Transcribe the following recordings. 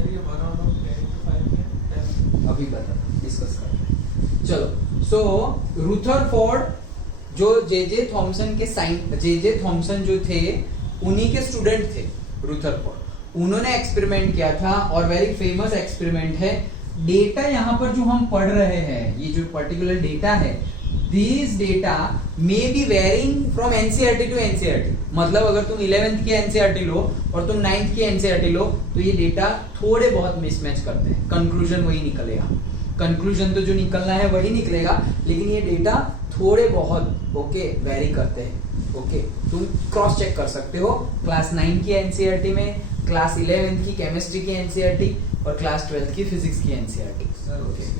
Sir ये 1/10 में 10 अभी बता डिस्कस करते हैं। चलो सो रुथरफोर्ड जो जे थॉमसन के जे थॉमसन जो थे उन्हीं के स्टूडेंट थे रुथरफोर्ड। उन्होंने एक्सपेरिमेंट किया था और वेरी फेमस एक्सपेरिमेंट है। डेटा यहाँ पर जो हम पढ़ रहे हैं, ये जो पर्टिकुलर डेटा है, this data may be varying from NCERT to NCERT. मतलब अगर तुम 11th की एनसीईआरटी लो और तुम 9th की एनसीईआरटी लो तो ये डेटा थोड़े बहुत मिसमैच करते हैं, कंक्लूजन वही निकलेगा। कंक्लूजन तो जो निकलना है वही निकलेगा, लेकिन ये डेटा थोड़े बहुत ओके वेरी करते हैं। ओके तुम क्रॉस चेक कर सकते हो क्लास 9 की एनसीईआरटी में, क्लास 11th की केमिस्ट्री की एनसीईआरटी और क्लास 12th की फिजिक्स की एनसीईआरटी। सर उसके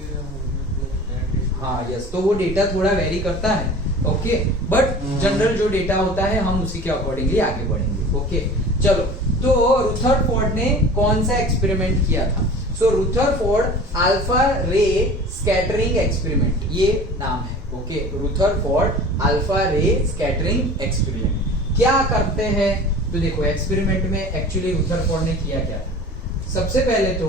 हाँ यस, तो वो डेटा थोड़ा वेरी करता है। ओके बट जनरल जो डेटा होता है हम उसी के अकॉर्डिंगली आगे बढ़ेंगे। ओके चलो, तो रुथरफोर्ड ने कौन सा एक्सपेरिमेंट किया था? So Rutherford alpha ray scattering experiment, ये नाम है। Okay Rutherford alpha ray scattering experiment क्या करते हैं? तो देखो एक्सपेरिमेंट में एक्चुअली रुथरफोर्ड ने किया क्या था। सबसे पहले तो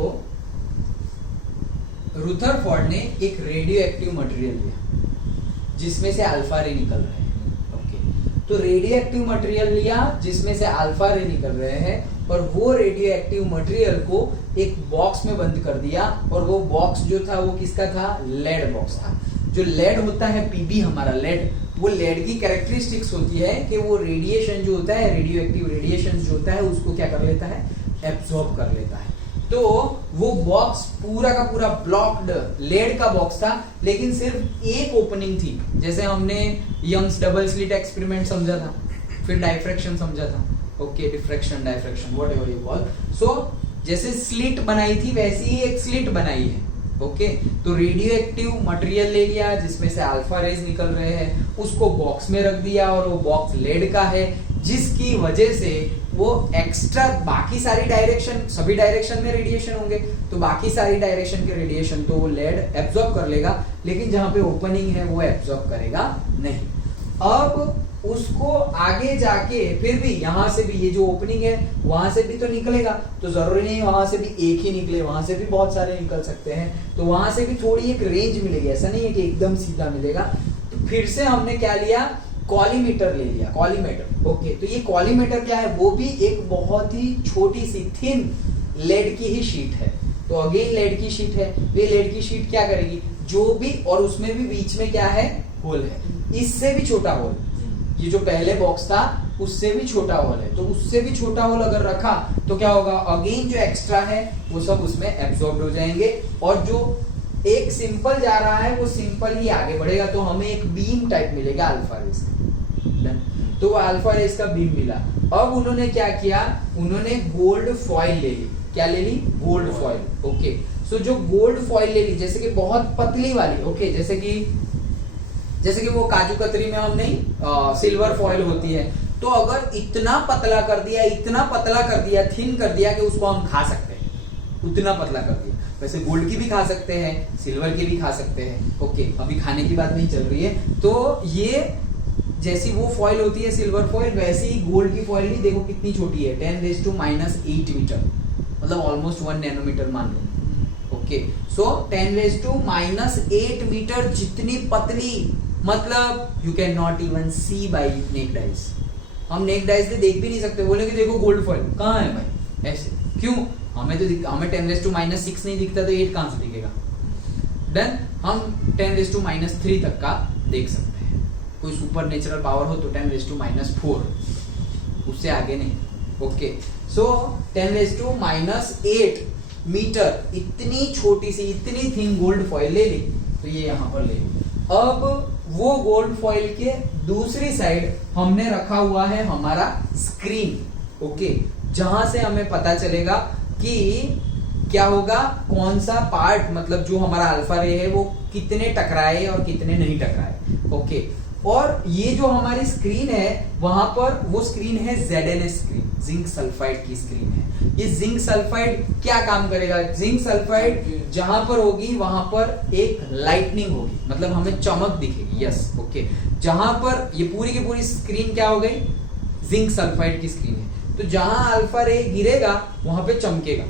रुथरफोर्ड ने एक रेडियो एक्टिव मटेरियल लिया जिसमें से अल्फा रे निकल रहे हैं। ओके तो रेडियो एक्टिव मटेरियल लिया जिसमें से अल्फा रे निकल रहे हैं और वो रेडियो एक्टिव मटेरियल को एक बॉक्स में बंद कर दिया। और वो बॉक्स जो था वो किसका था? लेड बॉक्स था। जो लेड होता है पीबी हमारा लेड, वो लेड की कैरेक्टरिस्टिक्स होती है कि वो रेडिएशन जो होता है, रेडियो एक्टिव रेडिएशन जो होता है उसको क्या कर लेता है? एब्सॉर्ब कर लेता है। तो वो बॉक्स पूरा का पूरा ब्लॉक्ड लेड का बॉक्स था, लेकिन सिर्फ एक ओपनिंग थी। जैसे हमने यंग्स डबल स्लिट एक्सपेरिमेंट समझा था, फिर डाइफ्रैक्शन समझा था। Okay diffraction diffraction whatever you call. So जैसे स्लिट बनाई थी वैसी ही एक स्लिट बनाई है। ओके तो रेडियो एक्टिव मटेरियल ले लिया जिसमें से अल्फा रेज निकल रहे हैं, उसको बॉक्स में रख दिया और वो बॉक्स लेड का है, जिसकी वजह से वो एक्स्ट्रा बाकी सारी डायरेक्शन, सभी डायरेक्शन में रेडिएशन होंगे तो बाकी सारी डायरेक्शन के रेडिएशन तो वो लेड एब्जॉर्ब कर लेगा, लेकिन जहां पे ओपनिंग है वो एब्जॉर्ब करेगा नहीं। अब उसको आगे जाके फिर भी यहां से भी ये जो ओपनिंग है वहां से भी तो निकलेगा, तो जरूरी नहीं वहां से भी एक ही निकले, वहां से भी बहुत सारे निकल सकते हैं। तो वहां से भी थोड़ी एक रेंज मिलेगी, ऐसा नहीं है कि एकदम सीधा मिलेगा। तो फिर से हमने क्या लिया? कॉलीमीटर ले लिया, कॉलीमीटर। ओके तो ये कॉलीमीटर क्या है? वो भी एक बहुत ही छोटी सी थिन लेड की ही शीट है। तो अगेन लेड की शीट है, ये लेड की शीट क्या करेगी? जो भी, और उसमें भी बीच में क्या है? होल है, इससे भी छोटा होल। ये जो पहले बॉक्स था उससे भी छोटा होल है, तो उससे भी छोटा होल अगर रखा तो क्या होगा? अगेन जो एक्स्ट्रा है वो सब उसमें एब्सॉर्ब हो जाएंगे और जो एक सिंपल जा रहा है वो सिंपल ही आगे बढ़ेगा। तो हमें एक बीम टाइप मिलेगा अल्फा रेस का। तो वो अल्फा रेस का बीम मिला। अब उन्होंने क्या किया? उन्होंने गोल्ड फॉइल ले ली। क्या ले ली? Gold foil. ओके सो जो गोल्ड फॉइल ले ली, जैसे कि बहुत पतली वाली, ओके जैसे कि वो काजू कतरी में हम नहीं सिल्वर फॉइल होती है, तो अगर इतना पतला कर दिया, इतना पतला कर दिया, थिन कर दिया कि उसको हम खा सकते हैं, उतना पतला कर दिया। वैसे गोल्ड की भी खा सकते हैं, सिल्वर की भी खा सकते हैं। ओके अभी खाने की बात नहीं चल रही है। तो ये जैसी वो फॉइल होती है सिल्वर फॉइल, वैसे ही गोल्ड की फॉइल भी देखो कितनी छोटी है, 10⁻⁸ मीटर, मतलब ऑलमोस्ट 1 नैनोमीटर मान लो। ओके सो 10⁻⁸ मीटर जितनी पतली, मतलब you can not even see by naked eyes. हम नेक्ड आइज से देख भी नहीं सकते, बोले कि देखो गोल्ड फॉइल कहाँ है भाई, ऐसे क्यों? हमें 10⁻⁶ नहीं दिखता तो 8 कहां से दिखेगा? देन हम 10⁻³ तक का देख सकते हैं। कोई सुपर नेचुरल पावर हो तो 10⁻⁴, उससे आगे नहीं। ओके सो 10⁻⁸ मीटर इतनी छोटी सी, इतनी थिन गोल्ड फॉइल ले ली, तो ये यहां पर ले ली। अब वो गोल्ड फॉइल के दूसरी साइड हमने रखा हुआ है हमारा स्क्रीन। ओके जहां से हमें पता चलेगा कि क्या होगा, कौन सा पार्ट, मतलब जो हमारा अल्फा रे है वो कितने टकराए और कितने नहीं टकराए। ओके और ये जो हमारी स्क्रीन है वहां पर वो स्क्रीन है ZnS स्क्रीन, जिंक सल्फाइड की स्क्रीन है। ये जिंक सल्फाइड क्या काम करेगा? जिंक सल्फाइड जहां पर होगी वहां पर एक लाइटनिंग होगी, मतलब हमें चमक दिखेगी। यस ओके जहां पर ये पूरी की पूरी स्क्रीन क्या हो गई? जिंक सल्फाइड की स्क्रीन है। तो जहां अल्फा रे गिरेगा वहां पे चमकेगा,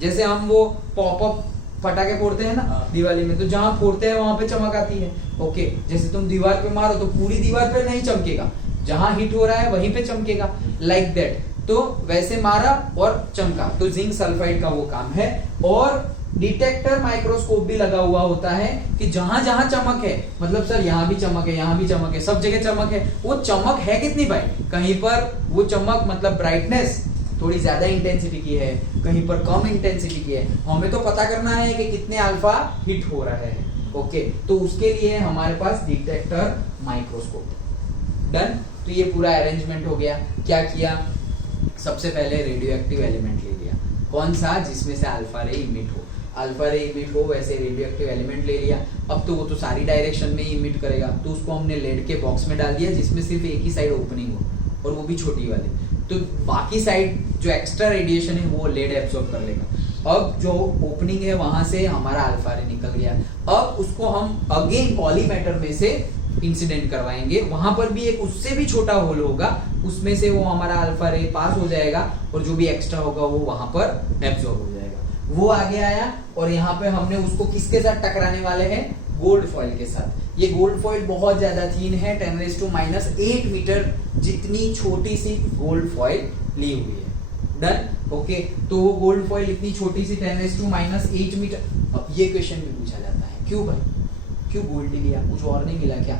जैसे हम वो पॉपअप पटाखे फोड़ते हैं ना हाँ। दिवाली में, तो जहां फोड़ते हैं वहां पे चमक आती है। ओके, जैसे तुम दीवार पे मारो तो पूरी दीवार पे नहीं चमकेगा, जहां हिट हो रहा है वहीं पे चमकेगा, लाइक दैट। तो वैसे मारा और चमका, तो जिंक सल्फाइड का वो काम है। और डिटेक्टर माइक्रोस्कोप भी लगा हुआ होता है कि जहां जहां चमक है, मतलब सर यहाँ भी चमक है, यहाँ भी चमक है, सब जगह चमक है, वो चमक है कितनी भाई, कहीं पर वो चमक मतलब ब्राइटनेस थोड़ी ज्यादा इंटेंसिटी की है, कहीं पर कम इंटेंसिटी की है, हमें तो पता करना है कि कितने अल्फा हिट हो रहा है। ओके, तो उसके लिए हमारे पास डिटेक्टर माइक्रोस्कोप। डन। तो ये पूरा अरेंजमेंट हो गया। क्या किया, सबसे पहले रेडियो एक्टिव एलिमेंट ले लिया, कौन सा, जिसमें से अल्फा रे इमिट हो, अल्फा रे इमिट हो वैसे रेडियो एक्टिव एलिमेंट ले लिया। अब तो वो तो सारी डायरेक्शन में ही इमिट करेगा, तो उसको हमने लेड के बॉक्स में डाल दिया जिसमें सिर्फ एक ही साइड ओपनिंग हो, और वो भी छोटी वाली, तो बाकी साइड जो एक्स्ट्रा रेडिएशन है वो लेड एब्सॉर्ब कर लेगा। अब जो ओपनिंग है वहां से हमारा अल्फा रे निकल गया, अब उसको हम अगेन पॉलीमेटर में से इंसिडेंट करवाएंगे, वहां पर भी एक उससे भी छोटा होल होगा, उसमें से वो हमारा अल्फा रे पास हो जाएगा, और जो भी एक्स्ट्रा होगा वो वहां पर एब्सॉर्ब हो जाएगा। वो आगे आया, और यहाँ पे हमने उसको किसके साथ टकराने वाले हैं, गोल्ड फॉइल के साथ। ये गोल्ड फॉइल बहुत ज्यादा थीन है, 10⁻⁻8 मीटर जितनी छोटी सी गोल्ड फॉइल ली हुई है। डन। ओके, तो वो गोल्ड फॉइल इतनी छोटी सी 10⁻⁸ मीटर। अब ये क्वेश्चन भी पूछा जाता है, क्यों भाई, क्यों गोल्ड लिया, कुछ और नहीं मिला क्या?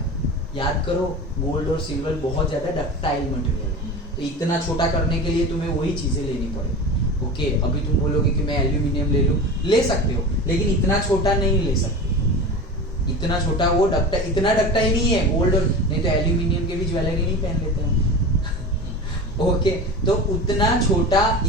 याद करो, गोल्ड और सिल्वर बहुत ज्यादा डक्टाइल मटेरियल है, तो इतना छोटा करने के लिए तुम्हें वही चीजें लेनी पड़े। ओके, अभी तुम बोलोगे कि मैं एल्यूमिनियम ले लूं, ले सकते हो, लेकिन इतना छोटा नहीं ले सकते, इतना छोटा वो इतना डक्टाइल नहीं है गोल्ड, और नहीं तो एल्यूमिनियम के भी ज्वेलरी नहीं पहन लेते हैं। ओके, तो इतना छोटा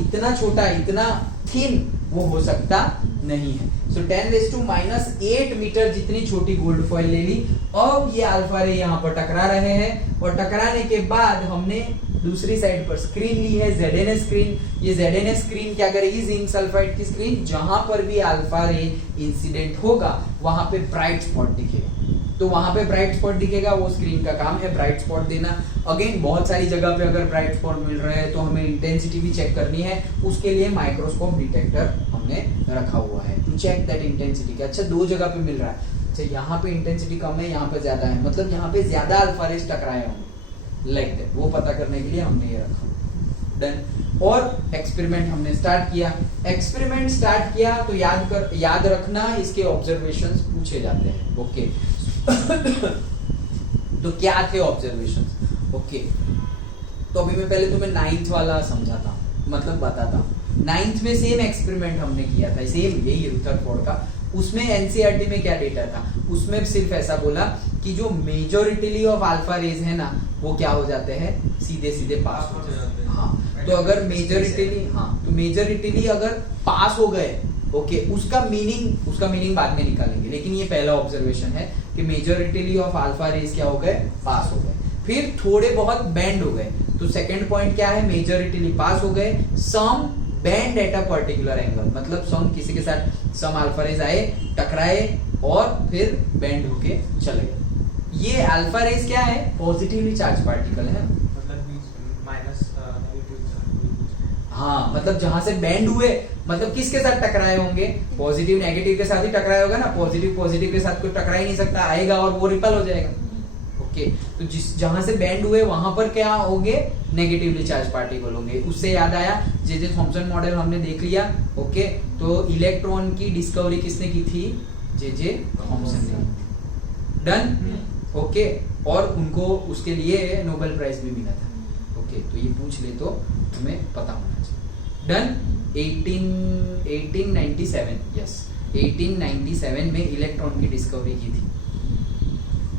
इतना थिन वो हो सकता नहीं है। सो 10⁻⁸ मीटर जितनी छोटी गोल्ड फॉइल ले ली। अब ये अल्फा रे यहाँ पर टकरा रहे हैं, और टकराने के बाद हमने दूसरी साइड पर स्क्रीन ली है, ZNS स्क्रीन। ये ZNS स्क्रीन क्या करेगी, जिंक सल्फाइड की स्क्रीन, जहां पर भी अल्फा रे इंसिडेंट होगा वहां पे ब्राइट स्पॉट दिखेगा, तो वहां पे ब्राइट स्पॉट दिखेगा, वो स्क्रीन का काम है ब्राइट स्पॉट देना। अगेन बहुत सारी जगह पे अगर ब्राइट स्पॉट मिल रहे हैं तो हमें इंटेंसिटी भी चेक करनी है, उसके लिए माइक्रोस्कोप डिटेक्टर हमने रखा हुआ है टू चेक दैट इंटेंसिटी। अच्छा, दो जगह पे मिल रहा है, अच्छा यहाँ पे इंटेंसिटी कम है, यहाँ पे ज्यादा है, मतलब यहाँ पे ज्यादा अल्फा रेज टकराए होंगे, लाइक दैट, वो पता करने के लिए हमने ये रखा। डन। और एक्सपेरिमेंट हमने स्टार्ट किया। एक्सपेरिमेंट स्टार्ट किया तो याद रखना इसके ऑब्जर्वेशंस पूछे जाते हैं। ओके तो क्या थे ऑब्जर्वेशंस? ओके, तो अभी मैं पहले तुम्हें 9th वाला समझाता, मतलब बताता हूँ। 9th में सेम एक्सपेरिमेंट हमने किया था, सेम यही रुदरफोर्ड का। उसमें एनसीईआरटी में क्या डेटा था, उसमें सिर्फ ऐसा बोला कि जो मेजॉरिटी ऑफ अल्फा रेज है ना, वो क्या हो जाते हैं, सीधे सीधे पास हो जाते हैं। हाँ, तो अगर मेजॉरिटी अगर पास हो गए, ओके, उसका मीनिंग बाद में निकालेंगे, लेकिन ये पहला ऑब्जर्वेशन है कि मेजॉरिटी ऑफ अल्फा रेज क्या हो गए, पास हो गए। फिर थोड़े बहुत बेंड हो गए, तो सेकंड पॉइंट क्या है, मेजॉरिटी पास हो गए, some bend at a particular angle, मतलब सम किसी के साथ सम अल्फा रेज आए, टकराए और फिर बेंड होके चले गए। ये अल्फा रेज क्या है, पॉजिटिवली चार्ज पार्टिकल है, मतलब बीच माइनस नेगेटिव। हाँ, मतलब जहां से बेंड हुए, मतलब किसके साथ टकराए होंगे, पॉजिटिव नेगेटिव के साथ ही टकराया होगा ना, पॉजिटिव के साथ कोई टकरा ही नहीं सकता, आएगा और वो रिपल हो जाएगा। ओके, तो जहां से बेंड हुए वहां पर क्या होंगे, नेगेटिवली चार्ज पार्टिकल होंगे। उससे याद आया, जे थॉमसन मॉडल हमने देख लिया। ओके, तो इलेक्ट्रॉन की डिस्कवरी किसने की थी, जे थॉमसन ने। डन। ओके, और उनको उसके लिए नोबेल प्राइज भी मिला था। ओके, तो ये पूछ ले तो तुम्हें पता होना चाहिए। डन। 1897, यस, 1897 में इलेक्ट्रॉन की डिस्कवरी की थी।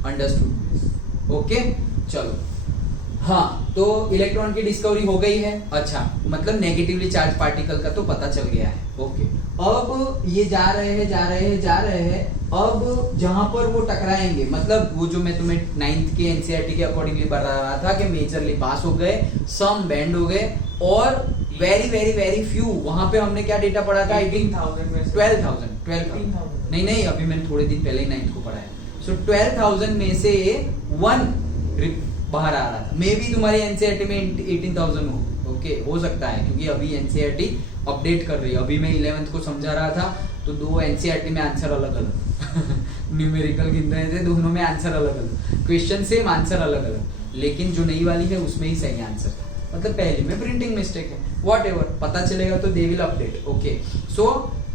अंडरस्टूड? ओके, चलो। हाँ, तो इलेक्ट्रॉन की डिस्कवरी हो गई है। अच्छा, मतलब नेगेटिवली चार्ज पार्टिकल का तो पता चल गया है। ओके, अब ये जा रहे हैं। अब जहां पर वो टकराएंगे, मतलब वो जो मैं तुम्हें 9th के एनसीईआरटी के अकॉर्डिंगली बता रहा था कि मेजरली पास हो गए, सम बेंड हो गए, और वेरी वेरी वेरी फ्यू, वहां पे हमने क्या डेटा पढ़ा था, 12,000 नहीं, अभी मैंने थोड़े दिन पहले ही 9th को पढ़ा है। सो 12,000 में से 1 बाहर आ रहा था। मे बी तुम्हारी एनसीईआरटी में 18,000 हो। ओके, हो सकता है, क्योंकि अभी एनसीईआरटी अपडेट कर रही है। अभी मैं 11th को समझा रहा था तो 2 एनसीईआरटी में आंसर अलग अलग न्यूमेरिकल गिन रहे थे, दोनों में आंसर अलग अलग, क्वेश्चन सेम आंसर अलग अलग, लेकिन जो नई वाली है उसमें ही सही आंसर था, मतलब पहले में प्रिंटिंग मिस्टेक है, व्हाटएवर, पता चलेगा तो दे विल अपडेट। ओके, सो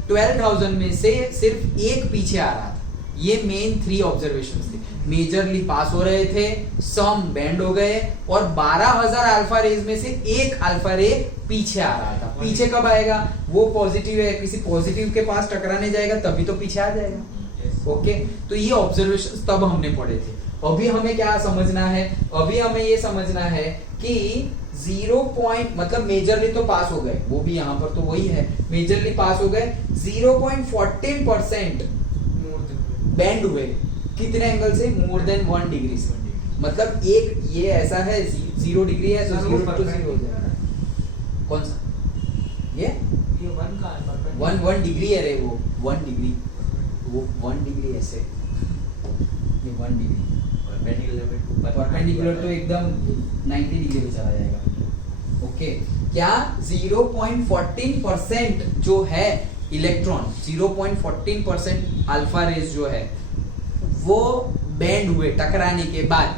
12,000 में से सिर्फ एक पीछे आ रहा था। ये मेन 3 ऑब्जर्वेशंस थे। मेजरली पास हो रहे थे, सम बैंड हो गए, और 12,000 अल्फा रेज में से एक अल्फा रे पीछे आ रहा था। पीछे कब आएगा? वो पॉजिटिव है, किसी पॉजिटिव के पास टकराने जाएगा तभी तो पीछे आ जाएगा। ओके, तो ये ऑब्जर्वेशन तब हमने पढ़े थे। अभी हमें क्या समझना है? अभी हमें ये समझना है कि 0 पॉइंट मतलब मेजरली तो पास हो गए, वो भी यहाँ पर तो वही है, मेजरली पास हो गए, 0.14% बैंड हुए। कितने एंगल से? मोर देन 1 डिग्री से। मतलब एक ये ऐसा है 0 डिग्री है तो 0 to 0 हो जाएगा। कौन सा? ये 1 का है, 1 डिग्री है रे, वो 1 डिग्री, वो 1 डिग्री ऐसे, ये 1 डिग्री परपेंडिकुलर तो एकदम 90 डिग्री पे चला जाएगा। ओके, क्या 0.14% जो है इलेक्ट्रॉन, 0.14% अल्फा रेज जो है वो बेंड हुए टकराने के बाद।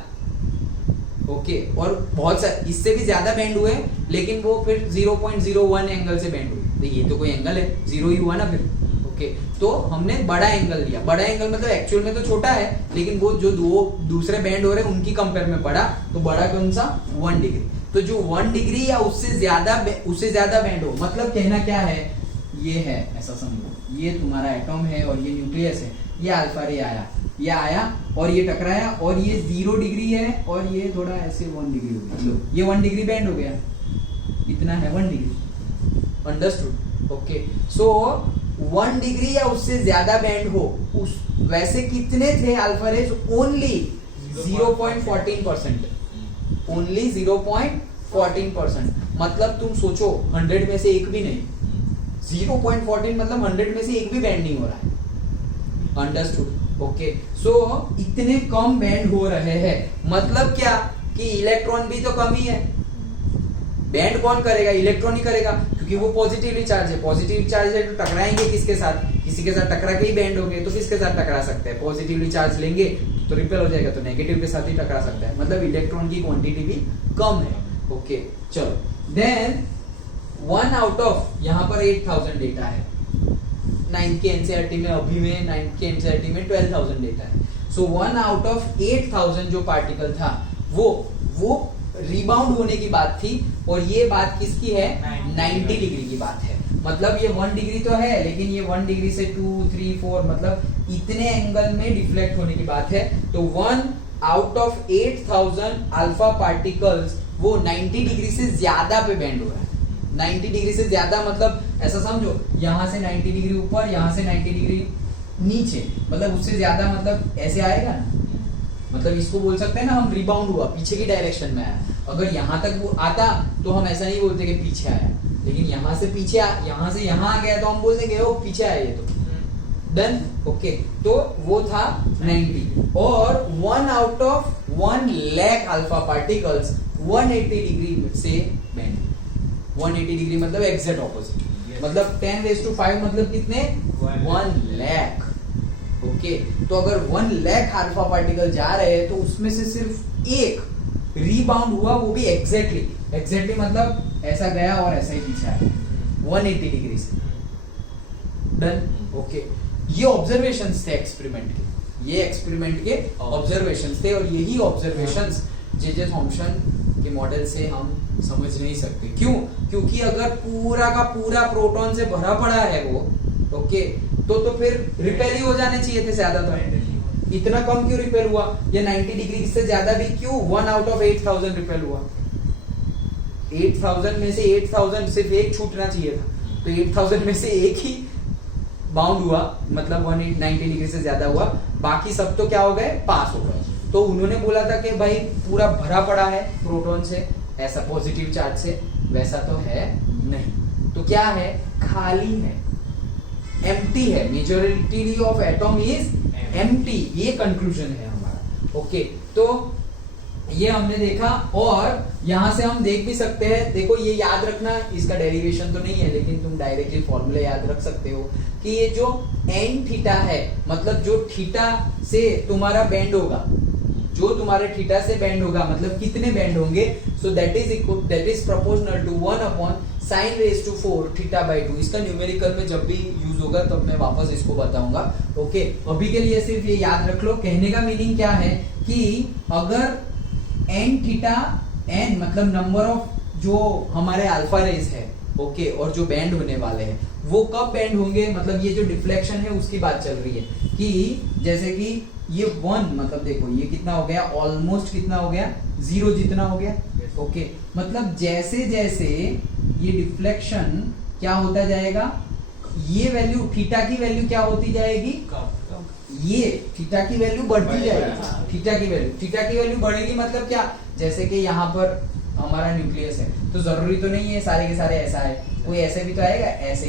ओके, और बहुत सारे इससे भी ज्यादा बेंड हुए, लेकिन वो फिर 0.01 एंगल से बेंड हुए। तो ये तो कोई एंगल है, 0 ही हुआ ना फिर। ओके, तो हमने बड़ा एंगल लिया। बड़ा एंगल मतलब एक्चुअल में तो छोटा है, लेकिन वो जो दूसरे बैंड हो रहे हैं उनकी कंपेयर में बड़ा, तो बड़ा कौन सा? 1 डिग्री। तो जो 1 डिग्री या उससे ज्यादा बैंड हो, मतलब कहना क्या है? ये है, ऐसा समझो, ये तुम्हारा एटॉम है और ये न्यूक्लियस है, ये अल्फा रे आया, ये आया और ये टकराया, और ये 0 डिग्री है और ये थोड़ा ऐसे 1 डिग्री हो गया। लो, ये 1 डिग्री बैंड हो गया, इतना है 1 डिग्री। अंडरस्टूड? ओके, सो 1 डिग्री या उससे ज्यादा बैंड हो, उस वैसे कितने थे अल्फा रेज? Only 0.14%, only 0.14%। मतलब तुम सोचो 100 में से एक भी नहीं, 0.14 मतलब 100 में से एक भी बैंड नहीं हो रहा है। अंडरस्टूड? ओके, सो इतने कम बैंड हो रहे हैं, मतलब क्या कि इलेक्ट्रॉन भी तो कम ही है। बैंड कौन करेगा? इलेक्ट्रॉन ही करेगा, क्योंकि वो पॉजिटिवली चार्ज है। पॉजिटिव चार्ज है तो टकराएंगे किसके साथ? किसी के साथ टकरा के ही बैंड होंगे, तो किसके साथ टकरा सकते हैं? पॉजिटिवली चार्ज लेंगे तो रिपेल हो जाएगा, तो नेगेटिव के साथ ही टकरा सकता है। मतलब इलेक्ट्रॉन की क्वांटिटी भी कम है। ओके, चलो, देन 1 आउट ऑफ, यहाँ पर 8,000 डेटा है 9th के एनसीईआरटी में, अभी में 9th के एनसीईआरटी में 12,000 डेटा है। सो 1 आउट ऑफ 8,000 जो पार्टिकल था वो रिबाउंड होने की बात थी, और ये बात किसकी है? 90 डिग्री की बात है। मतलब ये 1 डिग्री तो है, लेकिन ये 1 डिग्री से 2, 3, 4 मतलब इतने एंगल में डिफ्लेक्ट होने की बात है। तो 1 आउट ऑफ 8,000 अल्फा पार्टिकल्स वो 90 डिग्री से ज्यादा पे बेंड हो रहा है। 90 डिग्री से ज्यादा मतलब ऐसा समझो, यहां से 90 डिग्री ऊपर, यहां से 90 डिग्री नीचे, मतलब उससे ज्यादा, मतलब ऐसे आएगा ना, मतलब इसको बोल सकते हैं ना हम रिबाउंड हुआ, पीछे की डायरेक्शन में आया। अगर यहाँ तक वो आता तो हम ऐसा नहीं बोलते कि पीछे आया, लेकिन यहाँ से पीछे यहाँ से यहाँ आ गया तो हम बोल देंगे वो पीछे आया ये तो। डन? ओके, तो वो था 90, और 1 out of 1 lakh alpha particles 180 degree से बेंड। 180 डिग्री मतलब एग्जैक्ट ऑपोजिट, मतलब 10⁵ मतलब कितने? 1 लाख। ओके, तो अगर 1 लाख अल्फा पार्टिकल जा रहे हैं तो उसमें से सिर्फ एक रीबाउंड हुआ, वो भी एग्जैक्टली मतलब ऐसा गया और ऐसा ही पीछे आया 180 डिग्री से। डन? ओके, ये ऑब्जर्वेशंस थे एक्सपेरिमेंट के, ये एक्सपेरिमेंट के ऑब्जर्वेशंस थे, और यही ऑब्जर्वेशंस जे थॉम्सन के मॉडल से हम समझ नहीं सकते। क्यों? क्योंकि अगर पूरा का पूरा प्रोटॉन से भरा पड़ा है वो, ओके, तो फिर रिपेल ही हो जाने चाहिए थे ज्यादा, तो इतना कम क्यों रिपेल हुआ? ये 90 डिग्री से ज्यादा भी क्यों? 1 आउट ऑफ 8,000 रिपेल हुआ। 8,000 में से 8,000 सिर्फ एक छूटना चाहिए था, तो 8,000 में से एक ही बाउंड हुआ, मतलब 190 डिग्री से ज्यादा हुआ, बाकी सब तो क्या हो गए? पास हो गए। तो उन्होंने बोला था कि भाई पूरा भरा पड़ा है प्रोटॉन से, ऐसा पॉजिटिव चार्ज से, वैसा तो है नहीं। तो क्या है? खाली है, एम्प्टी है। Majority of atom is empty, ये कंक्लूजन है हमारा। ओके, तो ये हमने देखा, और यहां से हम देख भी सकते हैं, देखो ये याद रखना, इसका डेरिवेशन तो नहीं है लेकिन तुम डायरेक्टली फॉर्मूला याद रख सकते हो कि ये जो एन थीटा है, मतलब जो थीटा से तुम्हारा बेंड होगा, जो तुम्हारे थीटा से बेंड होगा, मतलब कितने बेंड होंगे, so that is proportional to 1 sin raised to 4 theta by 2। इसका न्यूमेरिकल में जब भी यूज होगा तब मैं वापस इसको बताऊंगा। ओके, अभी के लिए सिर्फ ये याद रख लो। कहने का मीनिंग क्या है कि अगर एन थीटा, एन मतलब नंबर ऑफ जो हमारे अल्फा रेज है, ओके, और जो बैंड होने वाले हैं वो कब बैंड होंगे, मतलब ये जो डिफ्लेक्शन है उसकी बात चल रही है कि जैसे कि ये 1, मतलब देखो ये कितना हो गया, ऑलमोस्ट कितना हो गया, 0 जितना हो गया। ओके, मतलब जैसे जैसे ये डिफ्लेक्शन क्या होता जाएगा, ये वैल्यू थीटा की वैल्यू क्या होती जाएगी, ये थीटा की वैल्यू बढ़ती जाएगी। थीटा की वैल्यू बढ़ेगी, मतलब क्या, जैसे कि यहाँ पर हमारा न्यूक्लियस है तो जरूरी तो नहीं है सारे के सारे ऐसा है, कोई ऐसे भी तो आएगा, ऐसे,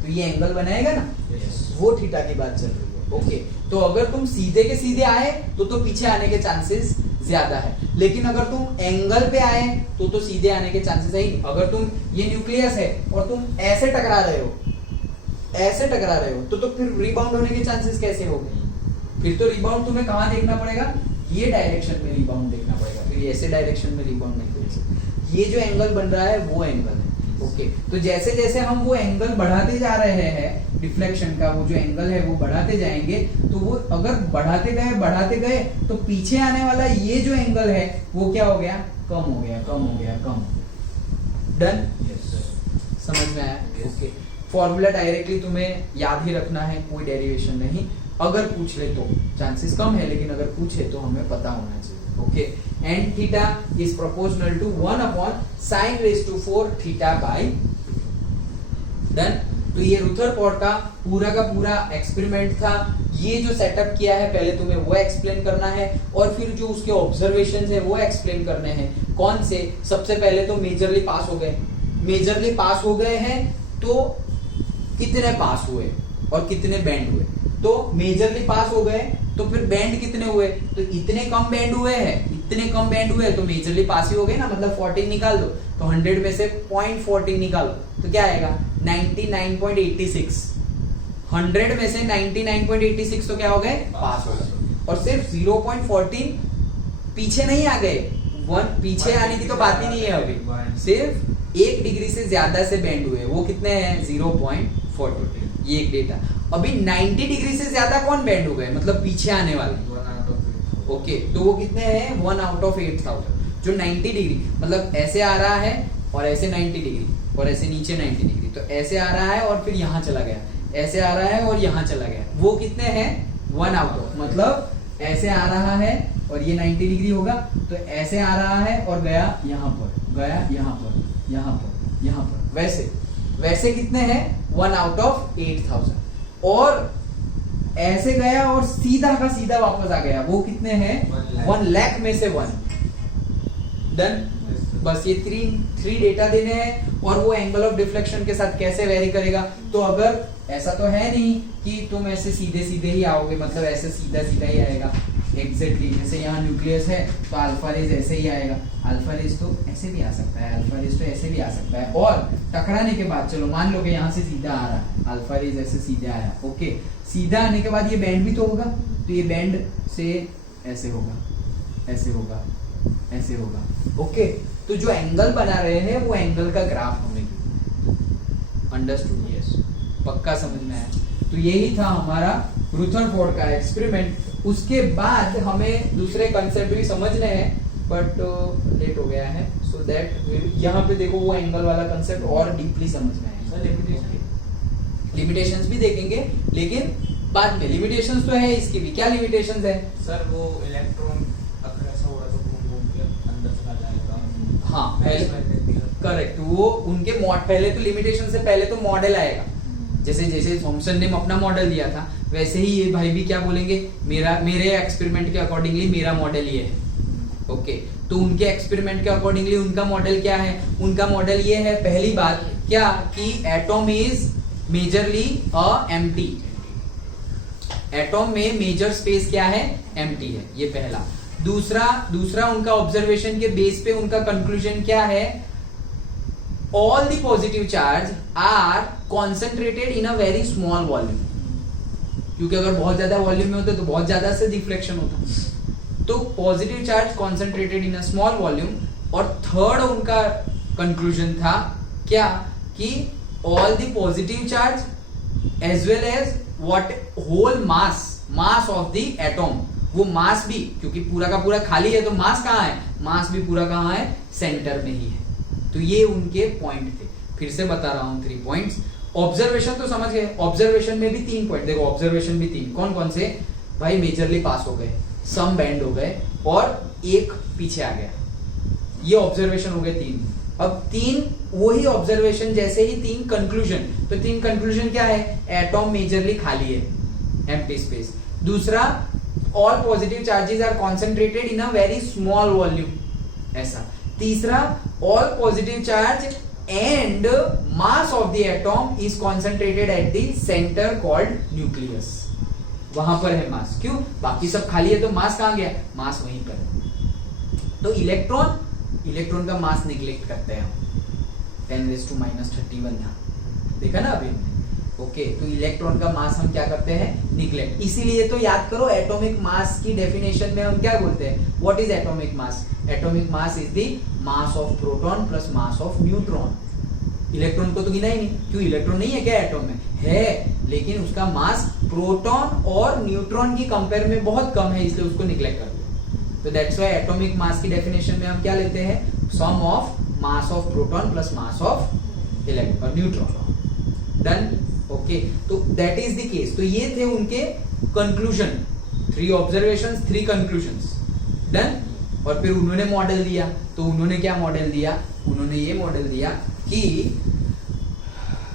तो ये एंगल बनाएगा ना, वो थीटा की बात चल रही है। ओके, तो अगर तुम सीधे के सीधे आए तो पीछे आने के चांसेस ज्यादा है, लेकिन अगर तुम एंगल पे आए तो सीधे आने के चांसेस है ही। अगर तुम, ये न्यूक्लियस है और तुम ऐसे टकरा रहे हो, ऐसे टकरा रहे हो तो फिर रिबाउंड होने के चांसेस कैसे हो गए, फिर तो रिबाउंड तुम्हें कहाँ देखना पड़ेगा, ये डायरेक्शन में रिबाउंड देखना पड़ेगा, फिर ऐसे डायरेक्शन में रिबाउंड नहीं देख सकते। ये जो एंगल बन रहा है वो एंगल है। ओके, तो जैसे जैसे हम वो एंगल बढ़ाते जा रहे हैं, डिफ्लेक्शन का वो जो एंगल है वो बढ़ाते जाएंगे, तो वो अगर बढ़ाते गए तो पीछे आने वाला ये जो एंगल है वो क्या हो गया, कम हो गया। डन, समझ में आया? ओके, फॉर्मूला डायरेक्टली तुम्हें याद ही रखना है, कोई डेरिवेशन नहीं। अगर पूछ ले तो चांसेस कम है, लेकिन अगर पूछे तो हमें पता होना चाहिए। Okay, and theta is proportional to 1 sin raised to 4 theta by. Done. तो ये रुथरफोर्ड का पूरा एक्सपेरिमेंट था। ये जो सेटअप किया है पहले तुम्हें वो एक्सप्लेन करना है, और फिर जो उसके ऑब्जर्वेशंस है वो एक्सप्लेन करने हैं। कौन से? सबसे पहले तो मेजरली पास हो गए हैं, तो कितने पास हुए और कितने बैंड हुए। तो मेजरली पास हो गए तो फिर बैंड कितने हुए, तो इतने कम बैंड हुए तो मेजरली पास ही हो गए ना, मतलब 14 निकाल दो, तो 100 में से 0.14 निकालो तो क्या आएगा 99.86। 100 में से 99.86 तो क्या हो गए, पास हो गए। और सिर्फ 0.14 पीछे नहीं आ गए, 1 पीछे आने की तो बात ही नहीं है, अभी सिर्फ 1 डिग्री से ज्यादा से बैंड हुए, वो कितने हैं 0.14। ये एक डेटा। अभी 90 डिग्री से ज्यादा कौन बैंड हो गए, मतलब पीछे आने वाले। ओके, तो वो कितने हैं 1 आउट ऑफ 8000। जो 90 डिग्री मतलब ऐसे आ रहा है और ऐसे 90 डिग्री और ऐसे नीचे 90 डिग्री, तो ऐसे आ रहा है और फिर यहाँ चला गया, ऐसे आ रहा है और यहाँ चला गया, वो कितने हैं 1 आउट ऑफ, मतलब ऐसे आ रहा है और ये 90 डिग्री होगा, तो ऐसे आ रहा है और गया यहाँ पर, गया यहाँ पर, यहाँ पर, यहाँ पर, वैसे कितने हैं 1 आउट ऑफ 8000। और ऐसे गया और सीधा का सीधा वापस आ गया, वो कितने हैं 1 लाख में से 1। डन। बस ये 3 डेटा देने हैं, और वो एंगल ऑफ डिफ्लेक्शन के साथ कैसे वेरी करेगा। तो अगर ऐसा तो है नहीं कि तुम ऐसे सीधे ही आओगे, मतलब ऐसे सीधा ही आएगा एग्जैक्टली। जैसे यहाँ न्यूक्लियस है तो अल्फा रेज ऐसे ही आएगा, अल्फा रेज तो ऐसे भी आ सकता है, अल्फा रेज तो ऐसे भी आ सकता है। और टकराने के बाद चलो मान लो कि यहाँ से सीधा आ रहा है, अल्फा रेज ऐसे सीधे आया। ओके, सीधा आने के बाद ये बैंड भी तो होगा, तो ये बैंड से ऐसे होगा, ऐसे होगा, ऐसे होगा। ओके, तो जो एंगल बना रहे हैं वो एंगल का ग्राफ होने की। अंडरस्टूड? यस, पक्का समझ में आया? तो यही था हमारा रुथरफोर्ड का एक्सपेरिमेंट। उसके बाद हमें दूसरे कंसेप्ट भी समझने हैं, बट लेट हो गया है, सो दैट यहाँ पे देखो वो एंगल वाला कंसेप्ट और डीपली समझ में आएगा। लिमिटेशंस भी देखेंगे, लेकिन बाद में। लिमिटेशंस तो है इसकी भी। क्या लिमिटेशंस है सर? वो इलेक्ट्रॉन अगर ऐसा हो रहा तो घूम के अंदर चला जाएगा। हाँ, करेक्ट। वो उनके पहले तो लिमिटेशन से पहले तो मॉडल आएगा। जैसे थॉमसन ने अपना मॉडल दिया था, वैसे ही ये भाई भी क्या बोलेंगे, मेरे एक्सपेरिमेंट के अकॉर्डिंगली मेरा मॉडल ये है। ओके, तो उनके एक्सपेरिमेंट के अकॉर्डिंगली उनका मॉडल क्या है? उनका मॉडल ये है, पहली बात क्या, कि atom is majorly empty. Atom में मेजर स्पेस क्या है? एम्प्टी है, ये पहला। दूसरा उनका ऑब्जर्वेशन के बेस पे उनका कंक्लूजन क्या है, all the positive charge are concentrated in a very small volume, क्योंकि अगर बहुत ज्यादा वॉल्यूम में होता तो बहुत ज्यादा से डिफ्लेक्शन होता, तो positive charge concentrated in a small volume. और थर्ड उनका कंक्लूजन था क्या, कि all the positive charge as well as what whole mass of the atom, वो मास भी, क्योंकि पूरा का पूरा खाली है तो मास कहाँ है, मास भी पूरा कहाँ है, सेंटर में ही है। तो ये उनके पॉइंट थे। फिर से बता रहा हूं 3 पॉइंट्स। ऑब्जर्वेशन तो समझ गए, ऑब्जर्वेशन में भी 3 पॉइंट, देखो ऑब्जर्वेशन भी 3, कौन कौन से भाई, मेजरली पास हो गए, सम बैंड हो गए और एक पीछे आ गया, ये ऑब्जर्वेशन हो गए 3। अब 3 वही ऑब्जर्वेशन जैसे ही 3 कंक्लूजन, तो 3 कंक्लूजन क्या है, एटॉम मेजरली खाली है, एम्प्टी स्पेस। दूसरा, all positive charges are concentrated in a very small volume, ऐसा। तीसरा, all positive charge and mass of the atom is concentrated at the centre called nucleus, वहां पर है मास। क्यों, बाकी सब खाली है तो मास कहां गया, मास वहीं पर है। तो इलेक्ट्रॉन का मास निग्लेक्ट करते हैं हम, 10⁻⁻31 था, देखा ना अभी हमने। ओके, तो इलेक्ट्रॉन का मास हम क्या करते हैं, निग्लेक्ट। इसीलिए तो याद करो, एटॉमिक मास की डेफिनेशन में हम क्या बोलते हैं, what is atomic mass, atomic mass is the mass of proton plus mass of neutron. Electron को तो गिना ही नहीं, क्यों, इलेक्ट्रॉन नहीं है क्या एटॉम में, है, लेकिन उसका मास प्रोटॉन और न्यूट्रॉन की कंपेयर में बहुत कम है, इसलिए उसको निग्लेक्ट कर दो। तो दैट्स व्हाई एटॉमिक मास की डेफिनेशन में हम क्या लेते हैं, sum of mass of proton plus mass of electron neutron. Done, okay, तो दैट इज द केस। तो ये थे उनके कंक्लूजन, 3 ऑब्जर्वेशंस 3 कंक्लूजन्स, डन। और फिर उन्होंने मॉडल दिया, तो उन्होंने क्या मॉडल दिया, उन्होंने ये मॉडल दिया कि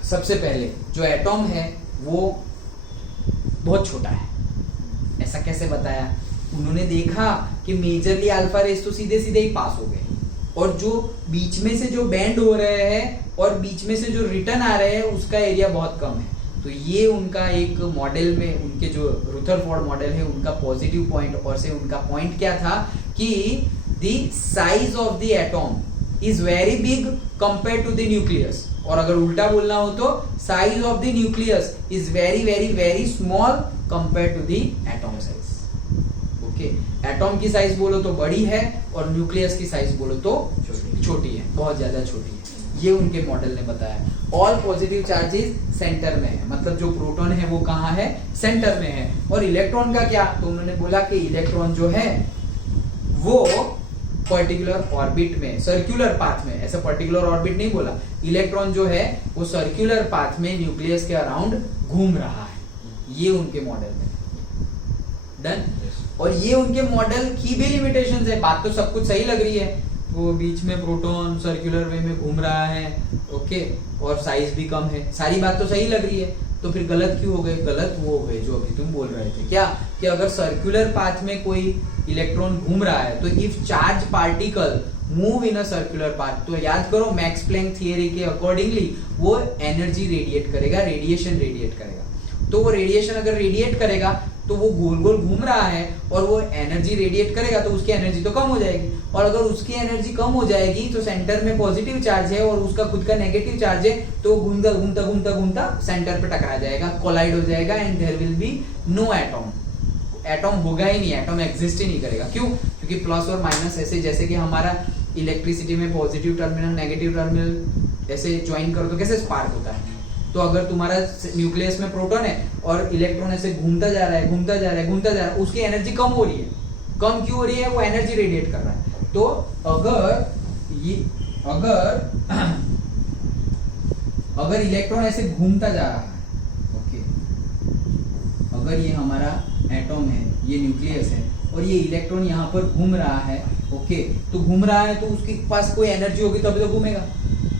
सबसे पहले जो एटॉम है वो बहुत छोटा है। ऐसा कैसे बताया, उन्होंने देखा कि मेजरली अल्फा रेस तो सीधे सीधे ही पास हो गए, और जो बीच में से जो बैंड हो रहे हैं और बीच में से जो रिटर्न आ रहे हैं उसका एरिया बहुत कम है। तो ये उनका एक मॉडल में, उनके जो रुथरफोर्ड मॉडल है उनका पॉजिटिव पॉइंट, और से उनका पॉइंट क्या था कि the size of the atom is very big compare to the nucleus, और अगर उल्टा बोलना हो तो size of the nucleus is very very very small compare to the atom size. Okay, atom की साइज बोलो तो बड़ी है और न्यूक्लियस की साइज बोलो तो छोटी है, बहुत ज्यादा छोटी है। ये उनके मॉडल ने बताया। ऑल पॉजिटिव चार्जेस सेंटर में है, मतलब जो प्रोटॉन है वो कहाँ है, सेंटर में है। और इलेक्ट्रॉन का क्या, तो उन्होंने बोला कि इलेक्ट्रॉन जो है वो पर्टिकुलर ऑर्बिट में, सर्कुलर पाथ में, ऐसा पर्टिकुलर ऑर्बिट नहीं बोला, इलेक्ट्रॉन जो है वो सर्कुलर पाथ में न्यूक्लियस के अराउंड घूम रहा है, ये उनके मॉडल में। डन। और ये उनके मॉडल की भी लिमिटेशंस है, बात तो सब कुछ सही लग रही है, वो बीच में प्रोटॉन सर्कुलर वे में घूम रहा है, ओके, और साइज भी कम है, सारी बात तो सही लग रही है, तो फिर गलत क्यों हो गए, गलत वो हो गए जो अभी तुम बोल रहे थे क्या, कि अगर सर्कुलर पाथ में कोई इलेक्ट्रॉन घूम रहा है तो if charge particle move in a circular path, तो याद करो मैक्स प्लैंक थियरी के अकॉर्डिंगली वो एनर्जी रेडिएट करेगा, रेडिएशन रेडिएट करेगा। तो वो रेडिएशन अगर रेडिएट करेगा तो वो गोल गोल घूम रहा है और वो एनर्जी रेडिएट करेगा, तो उसकी एनर्जी तो कम हो जाएगी, और अगर उसकी एनर्जी कम हो जाएगी तो सेंटर में पॉजिटिव चार्ज है और उसका खुद का नेगेटिव चार्ज है, तो घूमता घूमता घूमता घूमता सेंटर पे टकरा जाएगा, कोलाइड हो जाएगा, and there will be no atom. Atom होगा ही नहीं, एटॉम एग्जिस्ट ही नहीं करेगा। क्यों? क्योंकि प्लस और माइनस ऐसे, जैसे कि हमारा इलेक्ट्रिसिटी में पॉजिटिव टर्मिनल नेगेटिव टर्मिनल ऐसे ज्वाइन करो तो कैसे स्पार्क होता है। तो अगर तुम्हारा न्यूक्लियस में प्रोटॉन है और इलेक्ट्रॉन ऐसे घूमता जा रहा है, घूमता जा रहा है, घूमता जा रहा है, उसकी एनर्जी कम हो रही है। कम क्यों हो रही है? वो एनर्जी रेडिएट कर रहा है। तो अगर इलेक्ट्रॉन ऐसे घूमता जा रहा है, ओके, अगर ये हमारा एटॉम है, ये न्यूक्लियस है, और ये इलेक्ट्रॉन यहाँ पर घूम रहा है, ओके, तो घूम रहा है तो उसके पास कोई एनर्जी होगी तभी तो घूमेगा।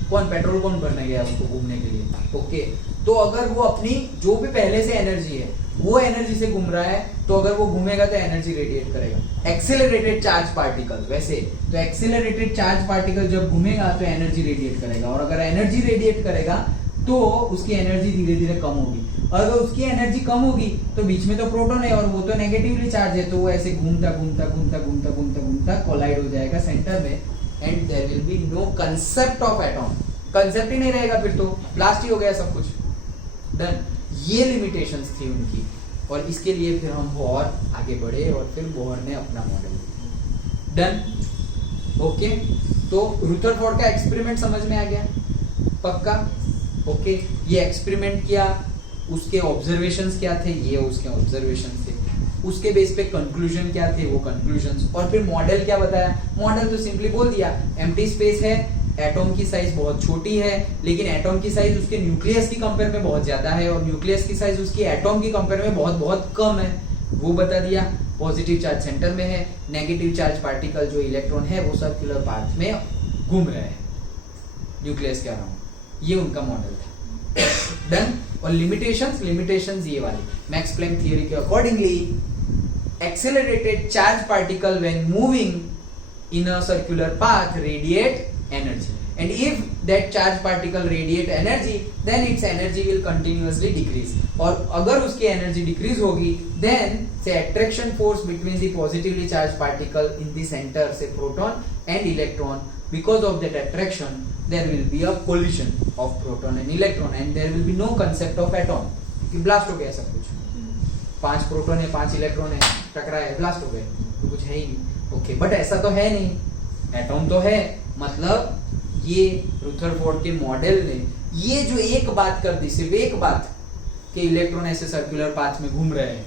कौन पेट्रोल कौन भरने गया उसको घूमने के लिए? ओके, तो अगर वो अपनी जो भी पहले से एनर्जी है वो एनर्जी से घूम रहा है, तो अगर वो घूमेगा तो एनर्जी रेडिएट करेगा। एक्सेलरेटेड चार्ज पार्टिकल, वैसे तो एक्सेलरेटेड चार्ज पार्टिकल जब घूमेगा तो एनर्जी रेडिएट करेगा, और अगर एनर्जी रेडिएट करेगा तो उसकी एनर्जी धीरे धीरे कम होगी। और अगर उसकी एनर्जी कम होगी तो बीच में तो प्रोटॉन है और वो तो नेगेटिवली चार्ज है, तो वो ऐसे घूमता घूमता घूमता घूमता घूमता घूमता कोलाइड हो जाएगा सेंटर में, and there will be no concept of atom. Concept ही नहीं रहेगा, फिर तो ब्लास्ट ही हो गया सब कुछ, डन। ये लिमिटेशंस थी उनकी, और इसके लिए फिर हम बोहर आगे बढ़े और फिर बोहर ने अपना मॉडल, डन। ओके, तो रुदरफोर्ड का एक्सपेरिमेंट समझ में आ गया, पक्का? ओके, ये एक्सपेरिमेंट किया, उसके ऑब्जर्वेशंस क्या थे, ये उसके ऑब्जर्वेशंस थे, उसके बेस पे कंक्लूजन क्या थे, वो कंक्लूजन्स, और फिर मॉडल क्या बताया। मॉडल तो सिंपली बोल दिया, एम्प्टी स्पेस है, एटॉम की साइज बहुत छोटी है, लेकिन एटॉम की साइज उसके न्यूक्लियस की कंपेयर में बहुत ज्यादा है, और न्यूक्लियस की साइज उसकी एटॉम की कंपेयर में बहुत बहुत कम है, वो बता दिया। पॉजिटिव चार्ज सेंटर में है, नेगेटिव चार्ज पार्टिकल जो इलेक्ट्रॉन है वो सर्कुलर पाथ में घूम रहे हैं न्यूक्लियस के अराउंड, ये उनका मॉडल था, डन। और लिमिटेशंस ये वाली, मैक्स प्लैंक थ्योरी के accordingly accelerated charge particle when moving in a circular path radiate energy, and if that charge particle radiate energy then its energy will continuously decrease, और अगर उसकी energy decrease होगी then say attraction force between the positively charged particle in the center say proton and electron, because of that attraction there will be a collision of proton and electron and there will be no concept of atom, कि blast हो गया सब कुछ, 5 proton है 5 electron है, टकराए blast हो गए, तो कुछ है ही नहीं। ओके, बट ऐसा तो है नहीं, एटॉम तो है, मतलब ये रुदरफोर्ड के मॉडल ने ये जो एक बात कर दी, सिर्फ एक बात, कि इलेक्ट्रॉन ऐसे सर्कुलर पाथ में घूम रहे हैं,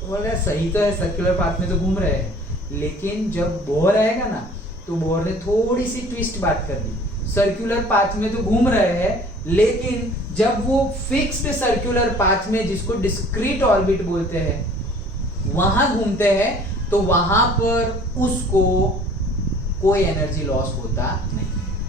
तो बोल रहे सही तो है, सर्कुलर पाथ में तो घूम रहे हैं, लेकिन जब बोहर आएगा ना तो बोहर ने थोड़ी सी ट्विस्ट बात कर दी, सर्कुलर पाथ में तो घूम रहे हैं, लेकिन जब वो फिक्स्ड सर्कुलर पाथ में, जिसको डिस्क्रीट ऑर्बिट बोलते हैं, वहां घूमते हैं, तो वहां पर उसको कोई एनर्जी लॉस होता नहीं,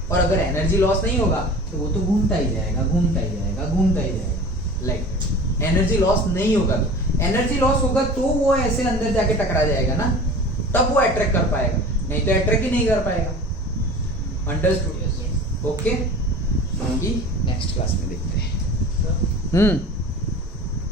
और अगर एनर्जी लॉस नहीं होगा तो वो तो घूमता ही जाएगा, घूमता ही जाएगा, घूमता ही जाएगा, लाइक एनर्जी लॉस नहीं होगा। तो एनर्जी लॉस होगा तो वो ऐसे अंदर जाके टकरा जाएगा ना, तब वो अट्रैक्ट कर पाएगा, नहीं तो अट्रैक्ट ही नहीं कर पाएगा। अंडरस्टूड? ओके, नेक्स्ट क्लास में देखते हैं।